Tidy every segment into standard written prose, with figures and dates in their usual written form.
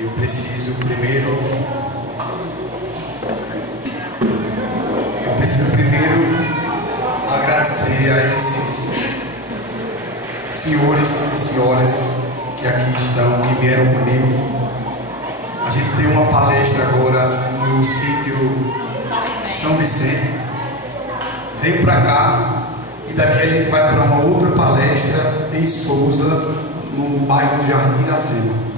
Eu preciso primeiro agradecer a esses senhores e senhoras que aqui estão, que vieram comigo. A gente tem uma palestra agora no sítio São Vicente. Vem pra cá e daqui a gente vai para uma outra palestra em Souza, no bairro do Jardim Iracema.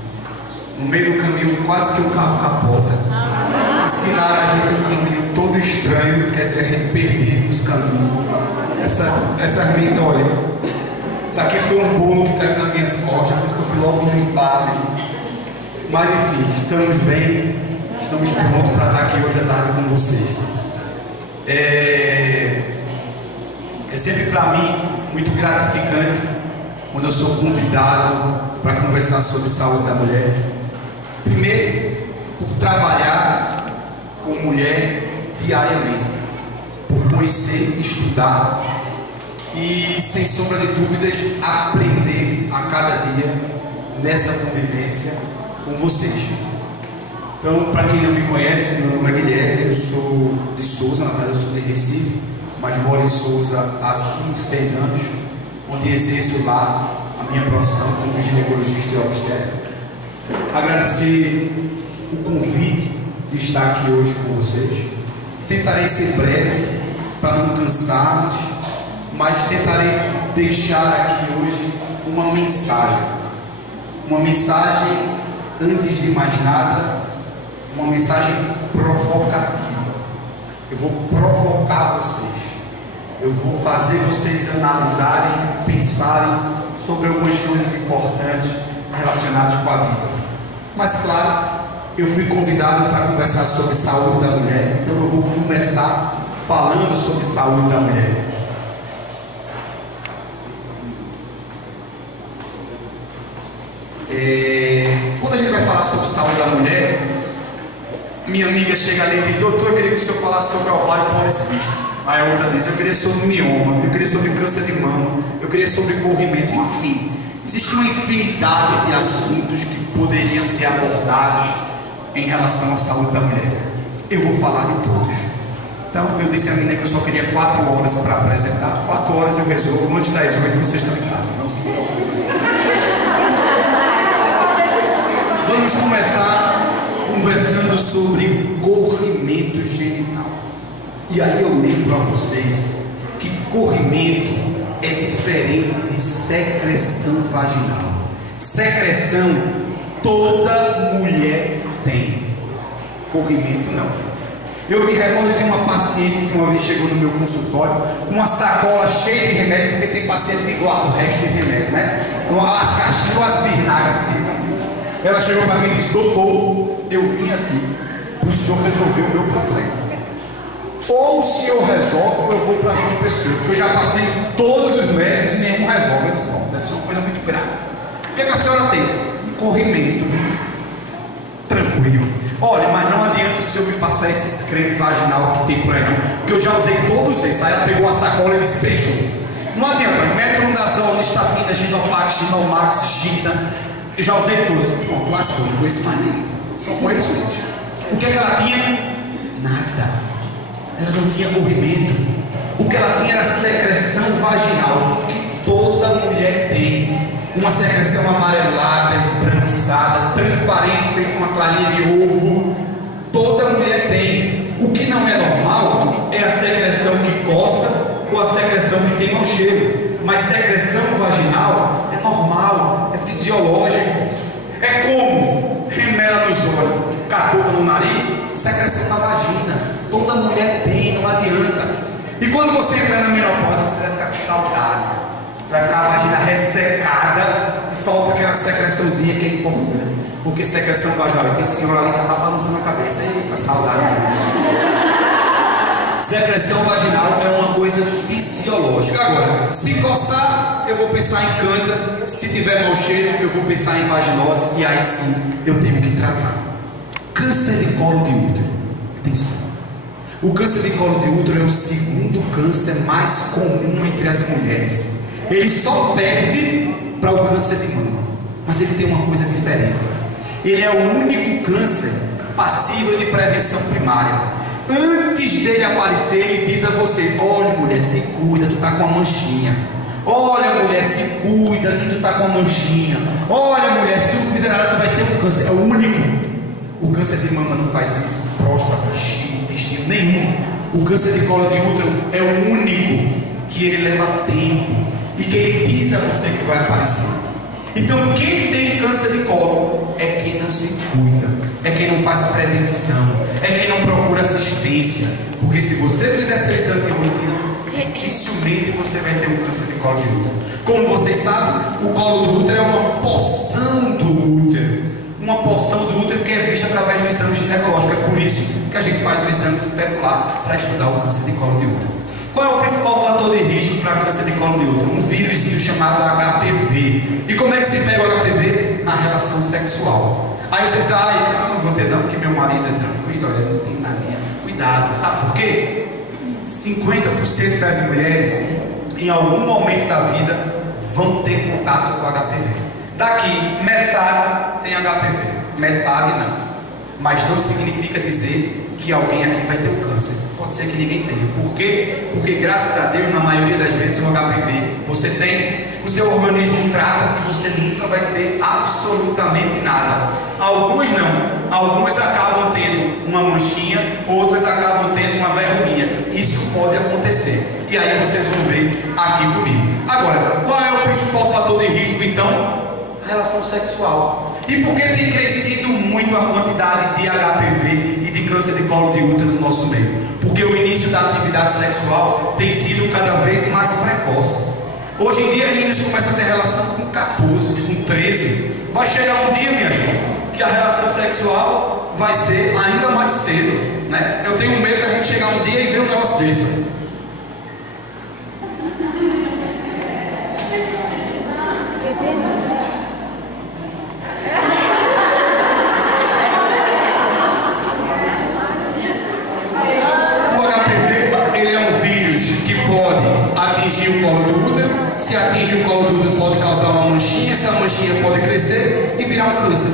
No meio do caminho, quase que o carro capota. Ensinaram a gente um caminho todo estranho, quer dizer, a gente perdido nos caminhos. Essas mentoras. Isso aqui foi um bolo que caiu nas minhas costas, por isso que eu fui logo limpar ali. Mas enfim, estamos bem, estamos prontos para estar aqui hoje à tarde com vocês. É sempre para mim muito gratificante quando eu sou convidado para conversar sobre saúde da mulher. Primeiro, por trabalhar com mulher diariamente, por conhecer, estudar e, sem sombra de dúvidas, aprender a cada dia nessa convivência com vocês. Então, para quem não me conhece, meu nome é Guilherme, eu sou de Souza, na verdade eu sou de Recife, mas moro em Souza há 5, 6 anos, onde exerço lá a minha profissão como ginecologista e obstetra. Agradecer o convite de estar aqui hoje com vocês. Tentarei ser breve para não cansarmos, mas tentarei deixar aqui hoje uma mensagem. Uma mensagem, antes de mais nada, uma mensagem provocativa. Eu vou provocar vocês. Eu vou fazer vocês analisarem, pensarem sobre algumas coisas importantes relacionadas com a vida. Mas claro, eu fui convidado para conversar sobre saúde da mulher, então eu vou começar falando sobre saúde da mulher. Quando a gente vai falar sobre saúde da mulher, minha amiga chega ali e diz: doutor, eu queria que o senhor falasse sobre ovário policístico. Aí a outra diz: eu queria sobre mioma, eu queria sobre câncer de mama, eu queria sobre corrimento. Enfim, existe uma infinidade de assuntos que poderiam ser abordados em relação à saúde da mulher. Eu vou falar de todos. Então eu disse a menina que eu só queria 4 horas para apresentar. 4 horas eu resolvo, antes das 8 vocês estão em casa. Não se preocupem. Vamos começar conversando sobre corrimento genital. E aí eu lembro a vocês que corrimento é diferente de secreção vaginal. Secreção toda mulher tem, corrimento não. Eu me recordo de uma paciente que uma vez chegou no meu consultório com uma sacola cheia de remédio, porque tem paciente que guarda o resto de remédio, né? As caixinhas, as birnagas assim. Ela chegou para mim e disse: doutor, eu vim aqui para o senhor resolver o meu problema. Ou o senhor resolve, ou eu vou para João Pessoa, porque eu já passei todos os médicos e nenhum resolve. Eu disse: bom, deve ser uma coisa muito grave. O que é que a senhora tem? Um corrimento. Tranquilo. Olha, mas não adianta o senhor me passar esses creme vaginal que tem por aí não, porque eu já usei todos esses. Aí ela pegou a sacola e despejou. Não adianta, metronidazol, estatina, Ginopax, Ginomax, Gita. Eu já usei todos. Pronto, lascou, não conheço mais nenhum. Só conheço esses. O que é que ela tinha? Nada. Ela não tinha corrimento. O que ela tinha era secreção vaginal, que toda mulher tem. Uma secreção amarelada, esbranquiçada, transparente, feita com uma clarinha de ovo. Toda mulher tem. O que não é normal é a secreção que coça ou a secreção que tem mau cheiro. Mas secreção vaginal é normal, é fisiológico. É como remela nos olhos, catuca no nariz, secreção na vagina. Toda mulher tem, não adianta. E quando você entrar na menopausa, você vai ficar com saudade, vai ficar a vagina ressecada e falta aquela secreçãozinha que é importante. Porque secreção vaginal, tem senhora ali que está balançando a cabeça. Eita, saudade. Secreção vaginal é uma coisa fisiológica. Agora, se coçar, eu vou pensar em cândida. Se tiver mau cheiro, eu vou pensar em vaginose. E aí sim, eu tenho que tratar. Câncer de colo de útero. Atenção. O câncer de colo de útero é o segundo câncer mais comum entre as mulheres. Ele só perde para o câncer de mama. Mas ele tem uma coisa diferente. ele é o único câncer passível de prevenção primária. Antes dele aparecer, ele diz a você: olha, mulher, se cuida, tu tá com uma manchinha. Olha, mulher, se cuida que tu tá com uma manchinha. Olha, mulher, se tu não fizer nada, tu vai ter um câncer. É o único. O câncer de mama não faz isso, próstata, bexiga, intestino, nenhum. O câncer de colo de útero é o único que ele leva tempo e que ele diz a você que vai aparecer. Então, quem tem câncer de colo é quem não se cuida, é quem não faz prevenção, é quem não procura assistência. Porque se você fizer seu exame de rotina, dificilmente você vai ter um câncer de colo de útero. Como vocês sabem, o colo do útero é uma porção do útero. Uma porção do útero que é vista através do exame ginecológico. É por isso que a gente faz o exame especular para estudar o câncer de colo de útero. Qual é o principal fator de risco para câncer de colo de útero? Um vírus chamado HPV. E como é que se pega o HPV? Na relação sexual. Aí vocês dizem: eu não vou ter não, porque meu marido é tranquilo, olha, não tem nada. Cuidado, sabe por quê? 50% das mulheres, em algum momento da vida, vão ter contato com o HPV. Daqui, metade tem HPV, metade não. Mas não significa dizer que alguém aqui vai ter o câncer. Pode ser que ninguém tenha. Por quê? Porque graças a Deus, na maioria das vezes, o HPV você tem, o seu organismo trata e você nunca vai ter absolutamente nada. Algumas não. Algumas acabam tendo uma manchinha, outras acabam tendo uma verruguinha. Isso pode acontecer. E aí vocês vão ver aqui comigo. Agora, qual é o principal fator de risco então? A relação sexual. E por que tem crescido muito a quantidade de HPV e de câncer de colo de útero no nosso meio? Porque o início da atividade sexual tem sido cada vez mais precoce. Hoje em dia, meninas começam a ter relação com 14, com 13. Vai chegar um dia, minha gente, que a relação sexual vai ser ainda mais cedo, né? Eu tenho medo da gente chegar um dia e ver um negócio desse. Atingir o colo do útero. Se atinge o colo do útero, pode causar uma manchinha. Essa manchinha pode crescer e virar um câncer.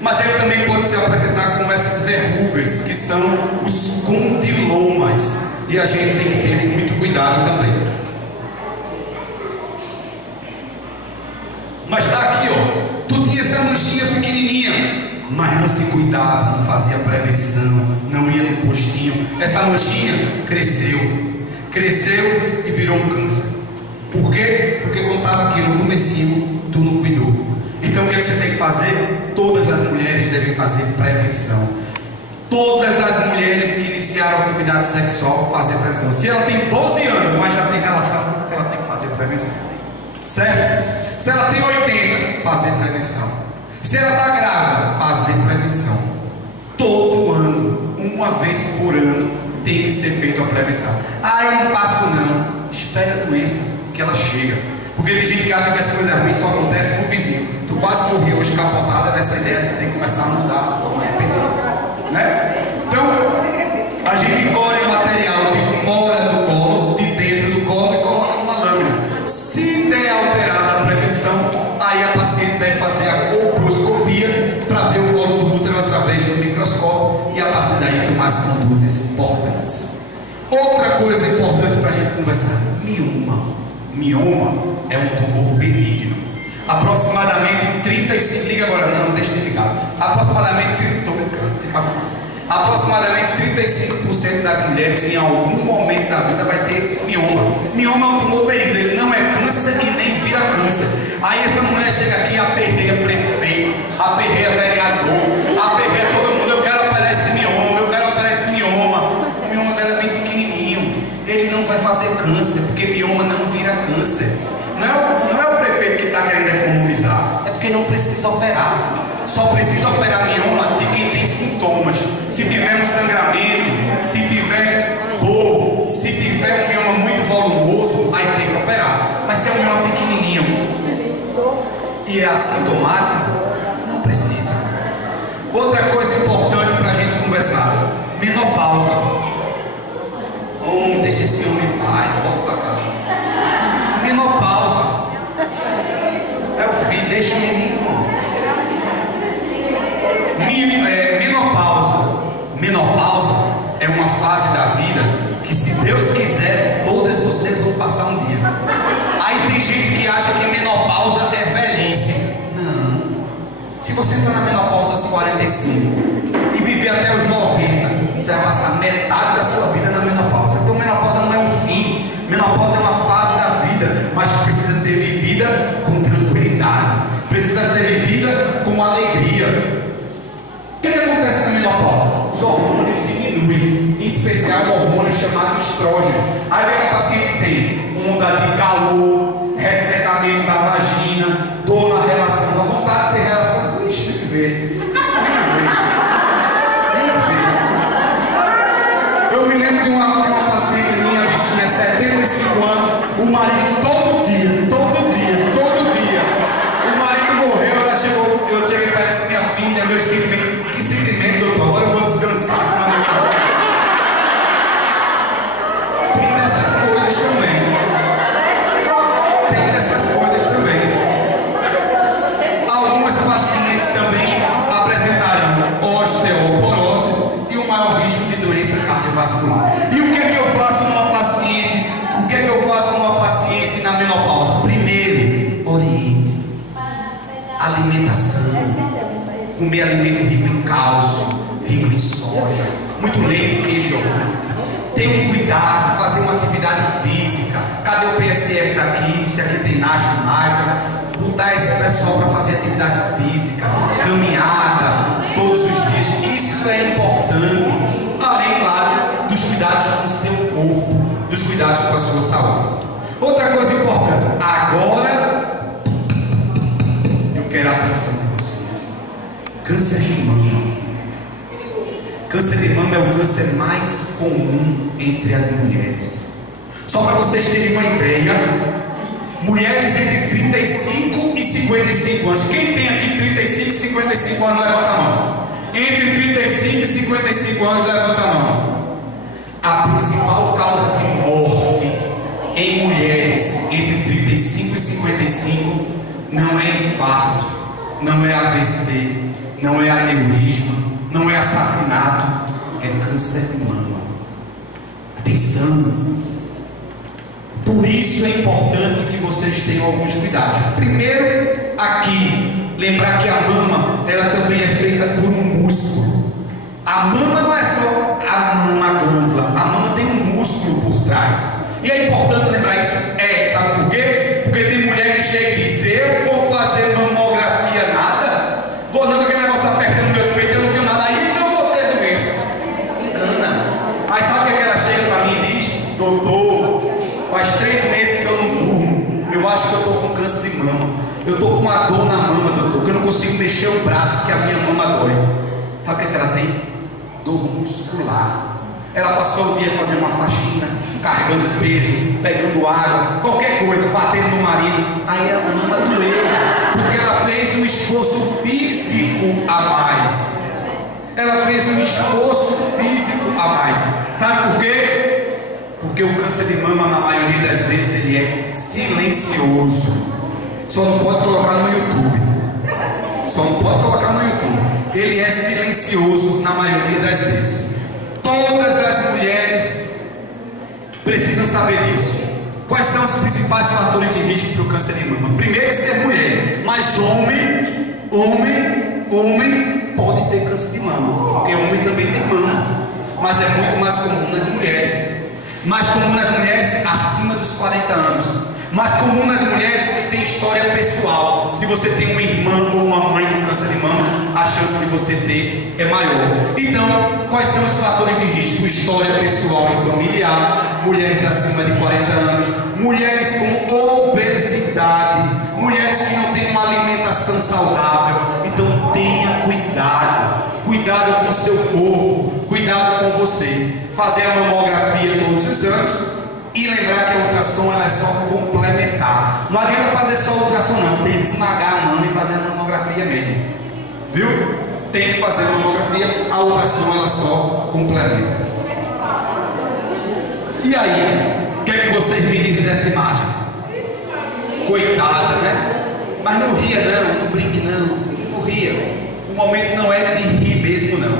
Mas ele também pode se apresentar como essas verrugas, que são os condilomas. E a gente tem que ter muito cuidado também. Mas tá aqui, ó. Tu tinha essa manchinha pequenininha, mas não se cuidava, não fazia prevenção, não ia no postinho. Essa manchinha cresceu e virou um câncer. Por quê? Porque quando estava aqui no comecinho, tu não cuidou. Então o que é que você tem que fazer? Todas as mulheres devem fazer prevenção. Todas as mulheres que iniciaram atividade sexual fazer prevenção. Se ela tem 12 anos, mas já tem relação, ela tem que fazer prevenção. Certo? Se ela tem 80, fazer prevenção. Se ela está grávida, fazer prevenção. Todo ano, uma vez por ano, tem que ser feita a prevenção. Eu não faço não. Espere a doença que ela chega. Porque tem gente que acha que as coisas ruins só acontecem com o vizinho. Tu quase morri hoje capotada nessa ideia que tem que começar a mudar a forma de pensar, né? Então, a gente colhe material de fora do colo, de dentro do colo e coloca numa lâmina. Se der alterada a prevenção, aí a paciente deve fazer a colposcopia para ver o colo do útero através do microscópio e a partir daí tomar as condutas importantes. Outra coisa importante para a gente conversar: mioma. Mioma é um tumor benigno. Aproximadamente 35, liga agora, não deixa de ligar. Aproximadamente 30, estou brincando, fica à vontade. Aproximadamente 35% das mulheres em algum momento da vida vai ter mioma. Mioma é um tumor benigno, ele não é câncer e nem vira câncer. Aí essa mulher chega aqui, aperreia prefeito, aperreia vereador, aperreia todo mundo: eu quero operar esse mioma, eu quero operar esse mioma. O mioma dela é bem pequenininho, ele não vai fazer câncer, porque mioma não vira câncer. Não é o prefeito que está querendo economizar, é porque não precisa operar. Só precisa operar mioma de quem tem sintomas. Se tiver um sangramento, se tiver dor, se tiver um mioma muito volumoso, aí tem que operar. Mas se é um mioma pequenininho e é assintomático, não precisa. Outra coisa importante para a gente conversar: menopausa. Deixa esse homem em paz, volta para cá. Menopausa é o filho, deixa o menino, irmão. Menopausa. Menopausa é uma fase da vida que, se Deus quiser, todas vocês vão passar um dia. Aí tem gente que acha que menopausa é velhice. Não. Se você está na menopausa aos 45 e viver até os 90, você vai passar metade da sua vida na menopausa. Então menopausa não é um fim. Menopausa é uma fase da vida, mas precisa ser vivida com tranquilidade, precisa ser vivida com alegria. O que acontece na menopausa? Os hormônios diminuem, em especial um hormônio chamado estrógeno. Aí a paciente tem onda de calor, ressecamento da vagina, dor na relação, a vontade de ter relação. Ixi, tem que ver. Nem ver. Eu me lembro de uma paciente minha, bichinha, 75 anos, o marido todo dia. O marido morreu, ela chegou, eu cheguei para ela e disse: minha filha, meu sentimento. Que sentimento, doutor? Agora eu vou descansar. Tem dessas coisas também. Algumas pacientes também apresentarão osteoporose e o maior risco de doença cardiovascular. E o que é que eu faço numa paciente? O que é que eu faço numa paciente na menopausa? Primeiro, oriente. Alimentação. Comer alimento rico em cálcio, rico em soja, muito leite, queijo e iogurte. Ter um cuidado, fazer uma atividade física. Cadê o PSF daqui? Se aqui tem NASH, botar esse pessoal para fazer atividade física, caminhada, todos os dias. Isso é importante. Além, claro, dos cuidados com o seu corpo, dos cuidados com a sua saúde. Outra coisa importante, agora eu quero a atenção de vocês. Câncer de mama. Câncer de mama é o câncer mais comum entre as mulheres. Só para vocês terem uma ideia, mulheres entre 35 e 55 anos. Quem tem aqui 35 e 55 anos, levanta a mão. Entre 35 e 55 anos, levanta a mão. A principal causa de morte em mulheres entre 35 e 55 não é infarto, não é AVC, não é aneurisma, não é assassinato, é câncer de mama. Atenção! Por isso é importante que vocês tenham alguns cuidados. Primeiro, aqui, lembrar que a mama, ela também é feita por um músculo. A mama não é só uma glândula, a mama tem um músculo por trás. E é importante lembrar isso. Sabe por quê? Porque tem mulher que chega e diz: eu vou fazer mamografia nada, vou dando aquele negócio apertando meus peitos, eu não tenho nada aí, então eu vou ter doença. Se engana. Aí sabe o que ela chega para mim e diz: doutor, faz 3 meses que eu não durmo, eu acho que eu estou com câncer de mama, eu estou com uma dor na mama, doutor, que eu não consigo mexer o braço, que a minha mama dói. Sabe o que ela tem? Dor muscular. Ela passou o dia fazendo uma faxina, carregando peso, pegando água, qualquer coisa, batendo no marido. Aí a mama doeu, porque ela fez um esforço físico a mais. Ela fez um esforço físico a mais. Sabe por quê? Porque o câncer de mama, na maioria das vezes, ele é silencioso. Só não pode colocar no YouTube. Ele é silencioso na maioria das vezes. Todas as mulheres precisam saber disso. Quais são os principais fatores de risco para o câncer de mama? Primeiro, ser mulher. Mas homem pode ter câncer de mama, porque homem também tem mama, mas é muito mais comum nas mulheres. Mais comum nas mulheres acima dos 40 anos. Mais comum nas mulheres que têm história pessoal. Se você tem uma irmã ou uma mãe com câncer de mama, a chance de você ter é maior. Então, quais são os fatores de risco? História pessoal e familiar, mulheres acima de 40 anos, mulheres com obesidade, mulheres que não têm uma alimentação saudável. Então tenha cuidado com o seu corpo, cuidado com você. Fazer a mamografia todos os anos. E lembrar que a ultrassom ela é só complementar. Não adianta fazer só ultrassom não, tem que esmagar a mama e fazer a mamografia mesmo. Viu? Tem que fazer a mamografia, a ultrassom ela só complementa. E aí, o que é que vocês me dizem dessa imagem? Coitada, né? Mas não ria não brinque não ria. momento não é de rir mesmo, não.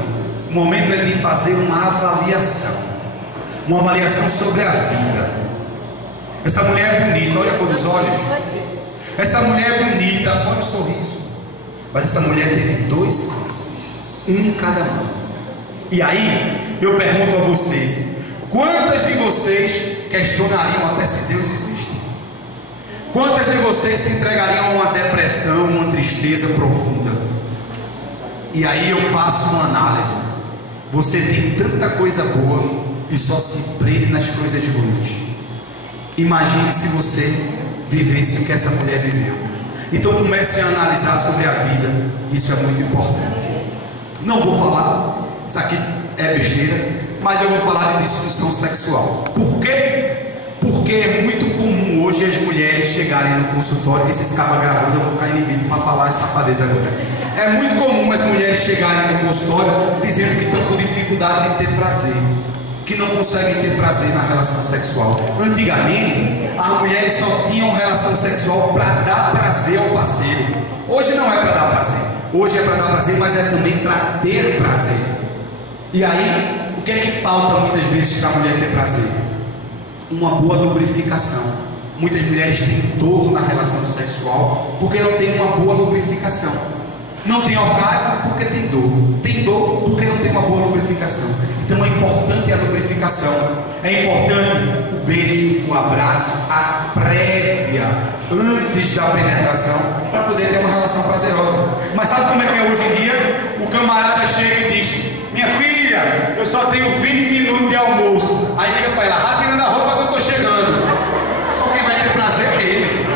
O momento é de fazer uma avaliação sobre a vida. Essa mulher é bonita, olha a cor dos olhos. Essa mulher é bonita, olha o sorriso. Mas essa mulher teve 2 cânceres, um em cada mão. E aí, eu pergunto a vocês: quantas de vocês questionariam até se Deus existe? Quantas de vocês se entregariam a uma depressão, uma tristeza profunda? E aí eu faço uma análise. Você tem tanta coisa boa e só se prende nas coisas de ruins. Imagine se você vivesse o que essa mulher viveu. Então comece a analisar sobre a vida. Isso é muito importante. Não vou falar, isso aqui é besteira, mas eu vou falar de disfunção sexual. Por quê? Porque é muito comum hoje as mulheres chegarem no consultório. Esses cabas gravando, eu vou ficar inibido para falar essa safadeza agora. É muito comum as mulheres chegarem no consultório dizendo que estão com dificuldade de ter prazer, que não conseguem ter prazer na relação sexual. Antigamente, as mulheres só tinham relação sexual para dar prazer ao parceiro. Hoje não é para dar prazer. Hoje é para dar prazer, mas é também para ter prazer. E aí, o que é que falta muitas vezes para a mulher ter prazer? Uma boa lubrificação. Muitas mulheres têm dor na relação sexual porque não tem uma boa lubrificação. Não tem orgasmo porque tem dor. Tem dor porque não tem uma boa lubrificação. Então é importante a lubrificação. É importante o beijo, o abraço, a prévia antes da penetração, para poder ter uma relação prazerosa. Mas sabe como é que é hoje em dia? O camarada chega e diz: minha filha, eu só tenho 20 minutos de almoço. Aí liga para ela: já tirando a roupa que eu estou chegando. Só quem vai ter prazer é ele.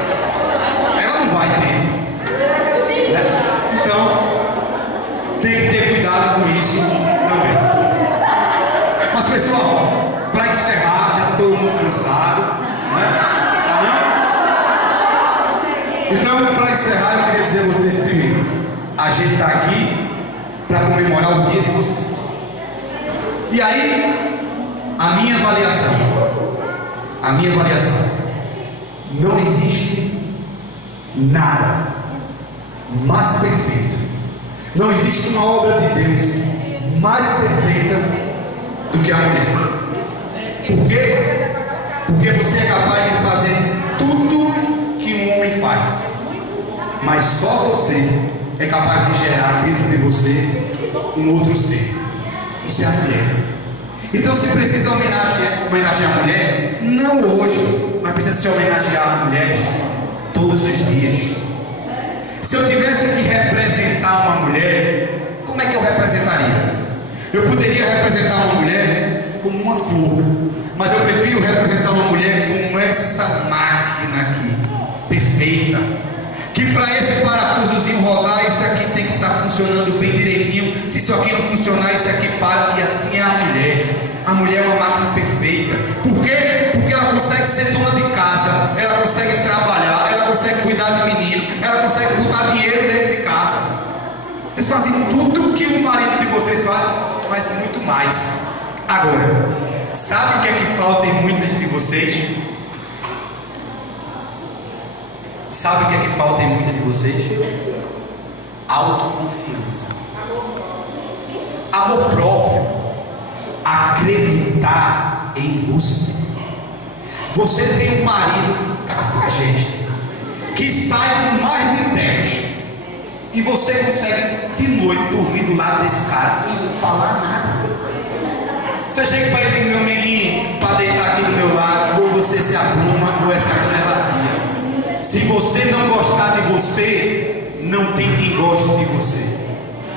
Ela não vai ter, né? Então tem que ter cuidado com isso também. Mas pessoal, para encerrar, já está todo mundo cansado, né? Tá não? Então, para encerrar, eu queria dizer a vocês primeiro: a gente está aqui para comemorar o dia de vocês. E aí, a minha avaliação, não existe nada mais perfeito, não existe uma obra de Deus mais perfeita do que a mulher. Por quê? Porque você é capaz de fazer tudo que um homem faz, mas só você é capaz de gerar dentro de você um outro ser. Isso é a mulher. Então, se precisa homenagear a mulher, não hoje, mas precisa se homenagear mulheres todos os dias. Se eu tivesse que representar uma mulher, como é que eu representaria? Eu poderia representar uma mulher como uma flor, mas eu prefiro representar uma mulher como essa máquina aqui, perfeita, que para esse parafusozinho rodar, isso aqui tem que estar funcionando bem direitinho. Se isso aqui não funcionar, isso aqui para. E assim é a mulher. A mulher é uma máquina perfeita. Por quê? Porque ela consegue ser dona de casa, ela consegue trabalhar, ela consegue cuidar de menino, ela consegue botar dinheiro dentro de casa. Vocês fazem tudo que o marido de vocês faz, mas muito mais. Agora, sabe o que é que falta em muitas de vocês? Sabe o que é que falta em muitas de vocês? Autoconfiança, amor próprio, acreditar em você. Você tem um marido cafajeste que sai com mais de 10 e você consegue de noite dormir do lado desse cara e não falar nada. Você chega para ele e diz: meu amiguinho, para deitar aqui do meu lado, ou você se arruma ou essa cama é vazia. Se você não gostar de você, não tem quem goste de você.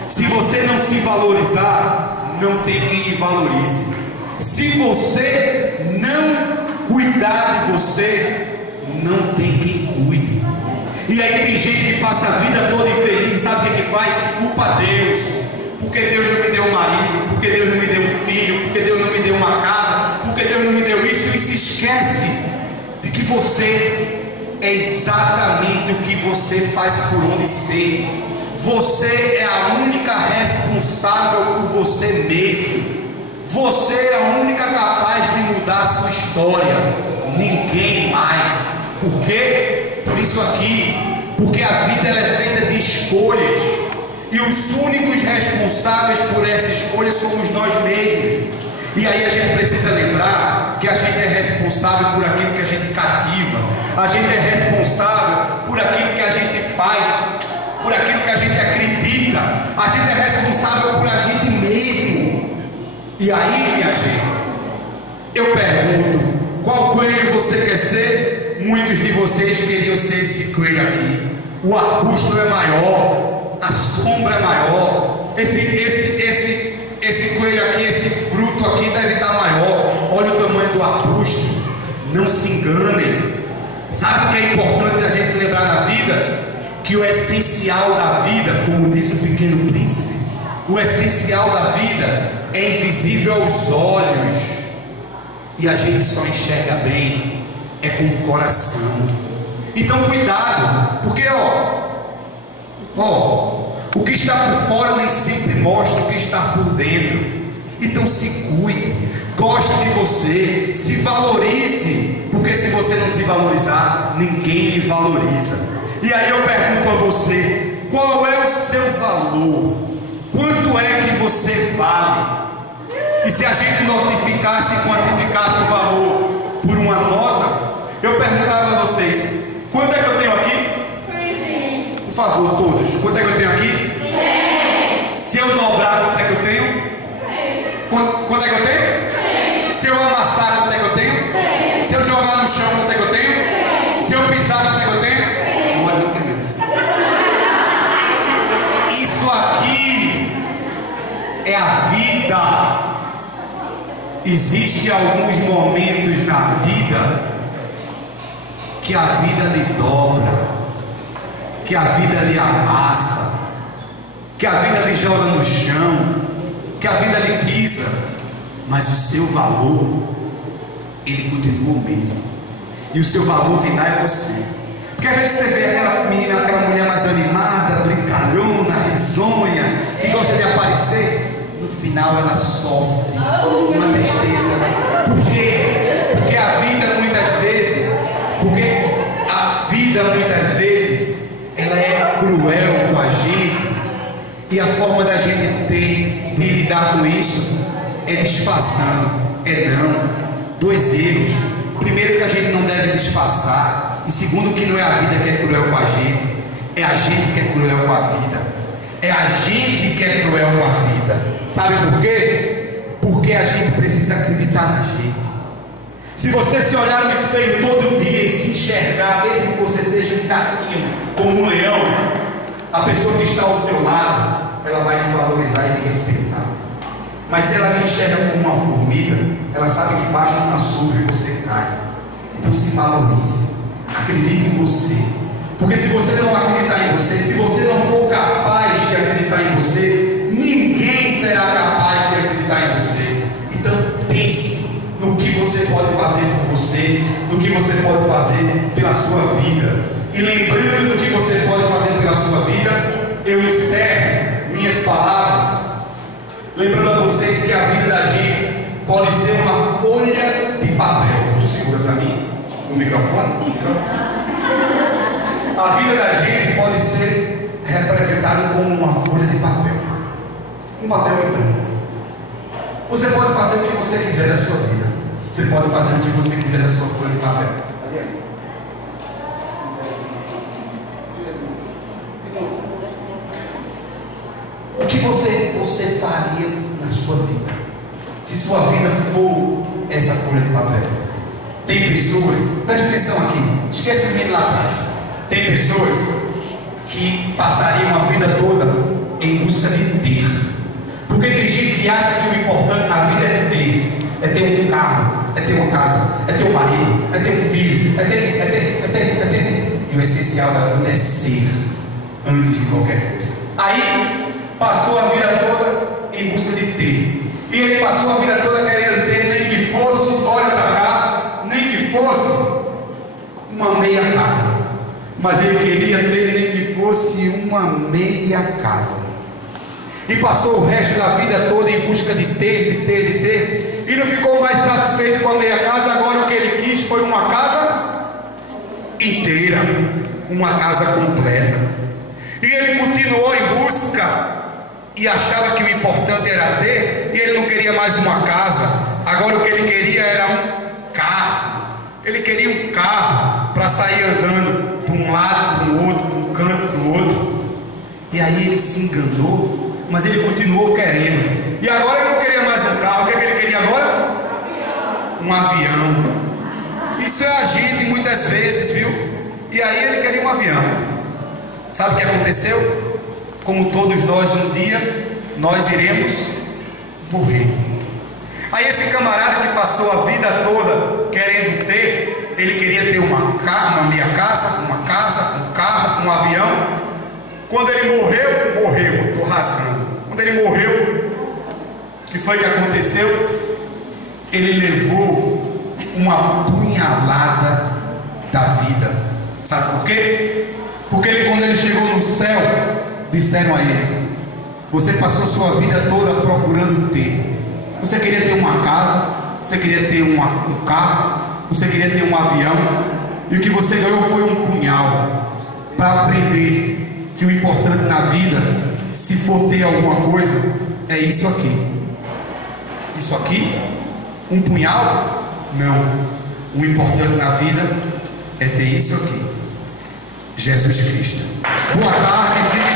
Se você não se valorizar, não tem quem lhe valorize. Se você não cuidar de você, não tem quem cuide. E aí tem gente que passa a vida toda infeliz e sabe o que faz? Culpa Deus. Porque Deus não me deu um marido, porque Deus não me deu um filho, porque Deus não me deu uma casa, porque Deus não me deu isso. E se esquece de que você é exatamente o que você faz por onde ser. Você é a única responsável por você mesmo. Você é a única capaz de mudar a sua história. Ninguém mais. Por quê? Por isso aqui. Porque a vida ela é feita de escolhas. E os únicos responsáveis por essa escolha somos nós mesmos. E aí a gente precisa lembrar que a gente é responsável por aquilo que a gente cativa. A gente é responsável por aquilo que a gente faz, por aquilo que a gente acredita. A gente é responsável por a gente mesmo. E aí, minha gente, eu pergunto, qual coelho você quer ser? Muitos de vocês queriam ser esse coelho aqui. O arbusto é maior, a sombra é maior. Esse coelho aqui, esse fruto aqui deve estar maior. Olha o tamanho do arbusto. Não se enganem. Sabe o que é importante a gente lembrar da vida? Que o essencial da vida, como diz o Pequeno Príncipe, o essencial da vida é invisível aos olhos. E a gente só enxerga bem com o coração. Então cuidado, porque o que está por fora nem sempre mostra o que está por dentro. Então se cuide, goste de você, se valorize, porque se você não se valorizar, ninguém lhe valoriza. E aí eu pergunto a você, qual é o seu valor? Quanto é que você vale? E se a gente notificasse e quantificasse o valor por uma nota, eu perguntava a vocês, quanto é que eu tenho aqui? Por favor, todos, quanto é que eu tenho aqui? Se eu dobrar, quanto é que eu tenho? Quanto é que eu tenho? Se eu amassar, quanto é que eu tenho? Se eu jogar no chão, quanto é que eu tenho? Se eu pisar, quanto é que eu tenho? Não olha, não tem medo. Isso aqui é a vida. Existem alguns momentos na vida que a vida lhe dobra, que a vida lhe amassa, que a vida lhe joga no chão, que a vida lhe pisa, mas o seu valor, ele continua o mesmo. E o seu valor quem dá é você. Porque às vezes você vê aquela menina, aquela mulher mais animada, brincalhona, risonha, que gosta de aparecer, no final ela sofre uma tristeza. Por quê? Porque a vida muitas vezes ela é cruel com a gente, e a forma da gente ter de lidar com isso é disfarçando. Não. Dois erros. Primeiro, que a gente não deve disfarçar, e segundo, que não é a vida que é cruel com a gente, é a gente que é cruel com a vida. É a gente que é cruel com a vida. Sabe por quê? Porque a gente precisa acreditar na gente. Se você se olhar no espelho todo dia e se enxergar, mesmo que você seja um gatinho, como um leão, a pessoa que está ao seu lado, ela vai lhe valorizar e lhe respeitar. Mas se ela lhe enxerga como uma formiga, ela sabe que basta uma sombra e você cai. Então se valorize, acredite em você. Porque se você não acreditar em você, se você não for capaz de acreditar em você, ninguém será capaz de acreditar em você. Então pense no que você pode fazer por você, no que você pode fazer pela sua vida. E lembrando do que você pode fazer pela sua vida, eu encerro minhas palavras lembrando a vocês que a vida da gente pode ser uma folha de papel. Tu segura para mim o microfone? A vida da gente pode ser representada como uma folha de papel, um papel em branco. Você pode fazer o que você quiser da sua vida. Você pode fazer o que você quiser da sua folha de papel. O que você faria na sua vida, se sua vida for essa folha de papel? Tem pessoas, preste atenção aqui, esquece o menino lá atrás. Tem pessoas que passariam a vida toda em busca de ter. Porque tem gente que acha que o importante na vida é ter um carro, é ter uma casa, é ter um marido, é ter um filho, é ter. E o essencial da vida é ser, antes de qualquer coisa. Aí passou a vida toda em busca de ter. E ele passou a vida toda querendo ter, nem que fosse, olha para cá, nem que fosse uma meia casa. Mas ele queria ter nem que fosse uma meia casa. E passou o resto da vida toda em busca de ter. E não ficou mais satisfeito com a meia casa. Agora o que ele quis foi uma casa inteira, uma casa completa. E ele continuou em busca busca e achava que o importante era ter, e ele não queria mais uma casa, agora o que ele queria era um carro. Ele queria um carro para sair andando para um lado, para o outro, para um canto, para o outro. E aí ele se enganou, mas ele continuou querendo. E agora ele não queria mais um carro, o que é que ele queria agora? Um avião. Isso é a gente muitas vezes, viu? E aí ele queria um avião. Sabe o que aconteceu? Como todos nós, um dia nós iremos morrer. Aí esse camarada que passou a vida toda querendo ter, ele queria ter uma minha casa, um carro, um avião. Quando ele morreu, estou rasgando. Quando ele morreu, o que foi que aconteceu? Ele levou uma punhalada da vida. Sabe por quê? Porque quando ele chegou no céu, disseram a ele: você passou sua vida toda procurando ter. Você queria ter uma casa, você queria ter um carro, você queria ter um avião, e o que você ganhou foi um punhal, para aprender que o importante na vida, se for ter alguma coisa, é isso aqui. Isso aqui? Um punhal? Não. O importante na vida é ter isso aqui: Jesus Cristo. Boa tarde.